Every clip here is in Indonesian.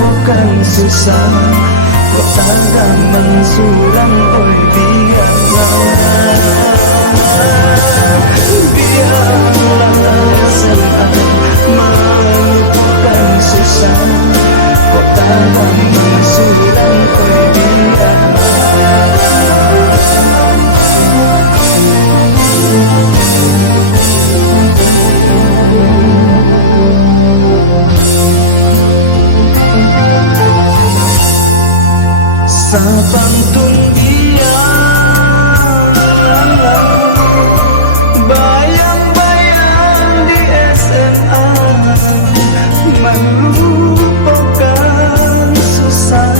bukan susah, kota gaman surang oi biarlah, biarlah senang melupakan susah, kota gaman surang oi biarlah. Sabantun dia bayang-bayang di SMA, melupakan susah,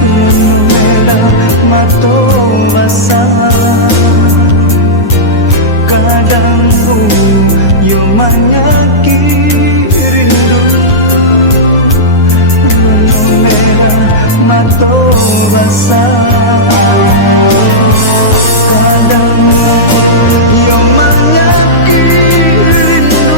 merah mata basah, kadang yo menyakiti rindu, mata basah, kadang yang menyakiti rindu.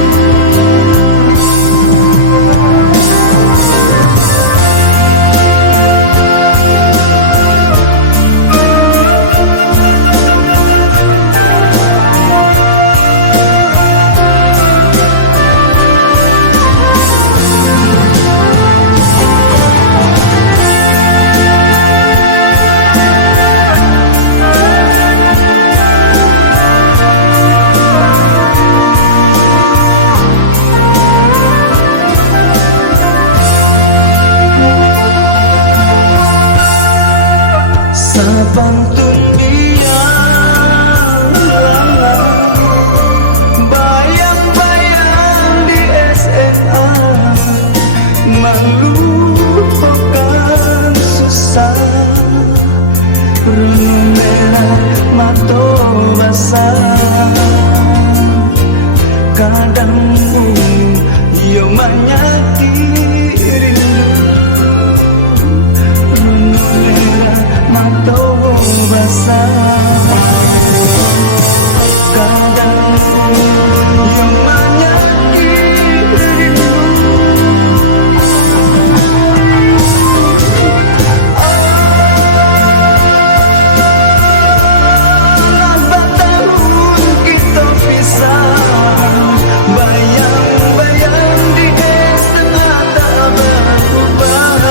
Sabantun dia bayang-bayang di SMA, melupakan susah, renung merah mata basah, kadang yo menyakiti rindu, renung merah mata basah, kadang yang menyakiti rindu. Lambat tahun kita pisah, bayang-bayang di SMA tak berubah.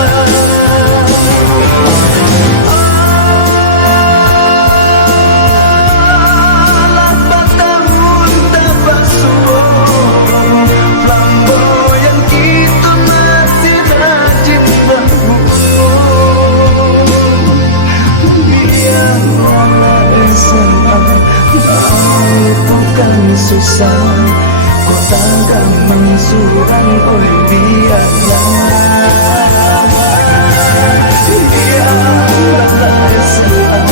Susah, kota gaman surang oi biarlah, biarlah senang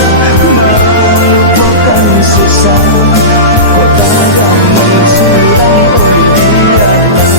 melupakan susah, kota gaman surang oi biarlah.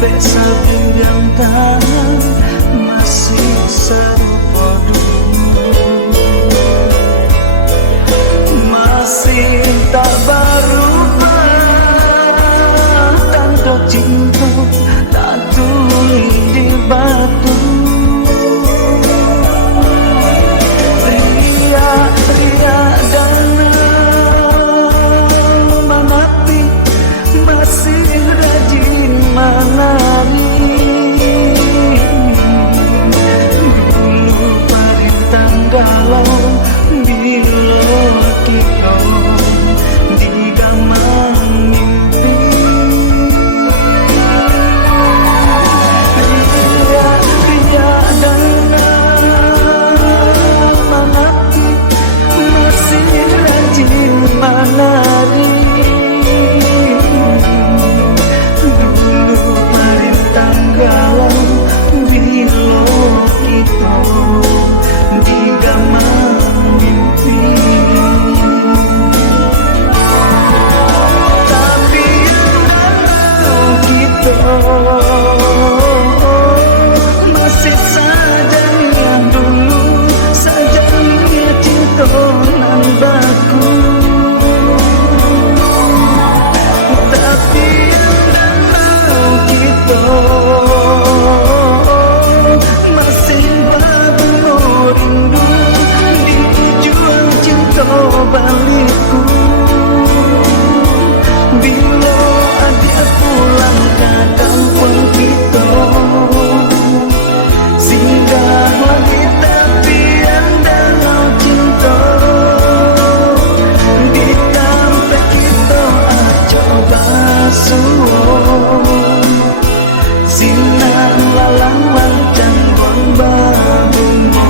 Tampe sabun yang tangan masih serupa dulu, masih tak berubah. Tanda cinta tak tulis di batu. Ria dan menati masih rajin menari. Dulu perintah galau bila kita di gamang mimpi. Ria dan menati masih rajin menari. Masih saja yang dulu, saja niat cinta nan baku. Tapi yang tahu kita masih baru rindu, dijual cinta balikku. Bila ada pulang ke kampung kita, singgah lagi tepian danau cinta. Di tempat kita coba suruh sinar lalang lancang babumu.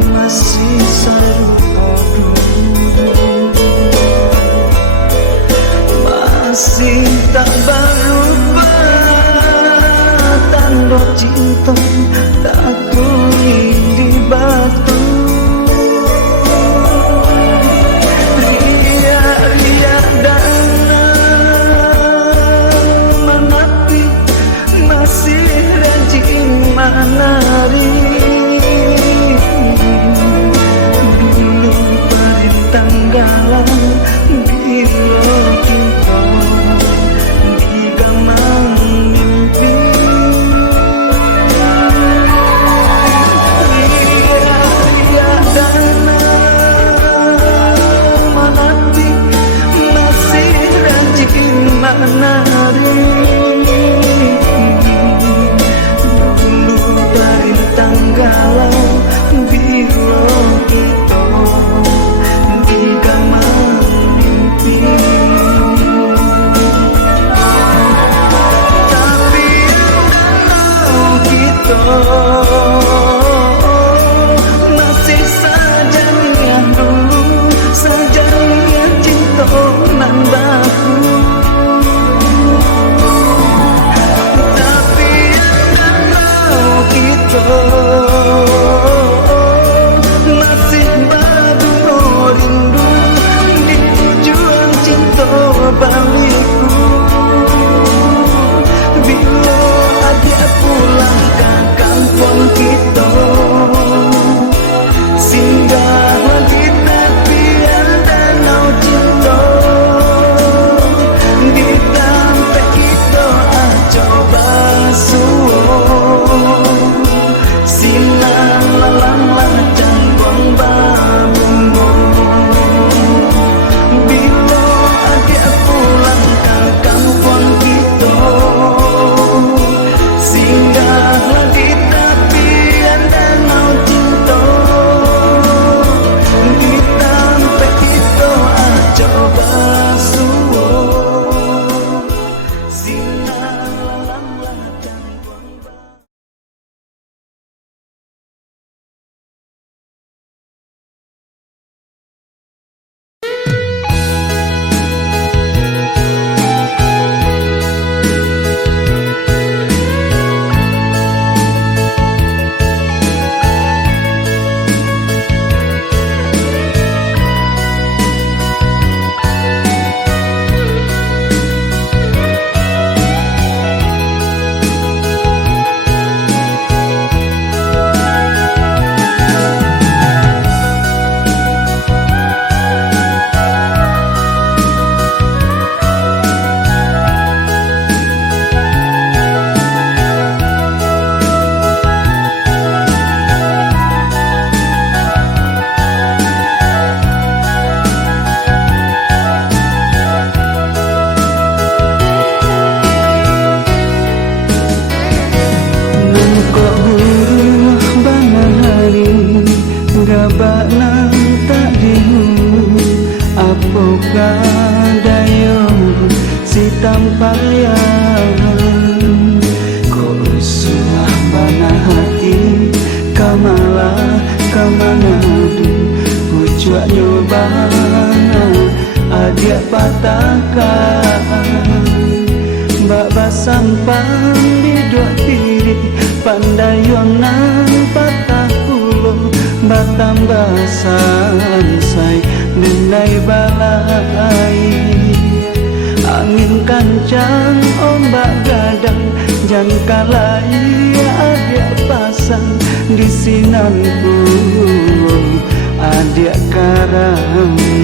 Masih serupa dulu, masih tak berubah. Tanda cinta tak tulis di batu. Ria dan menati masih rajin menari. Tanggalan bila kita di gamang mimpi. Ria dan menati masih rajin menari. Dulu perintah galau bila kita di gamang mimpi. Tapi kalau kita masih saja yang dulu, saja yang cinta nan baku. Tapi kalau kita masih baru rindu, dijual cinta balikku. Bila ada pulang ke kampung kita, singgah lagi tepian danau cinta. Di tempat kita coba suruh pucuk nyobana adia patakan Mbak sampan bidok diri pandayonan patah pulau batambah sansai denai balai angin kancang ombak gadang jan kalai adia pasang di sinan pulau adia karamikan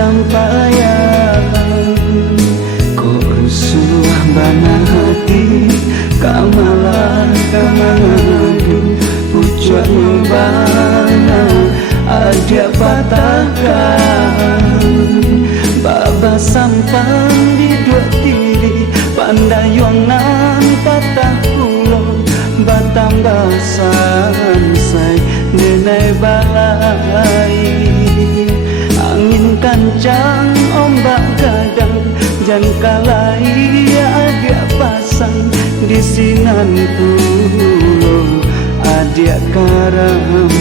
tampayan kok rusuh bana hati kamalan pucuk bana adia patahkan baba sampan bidok diri pandayongan patah pulau batambah sansai denai balai angin kancang ombak gadang jan kalai adia pasang di sinan pulau adia karamikan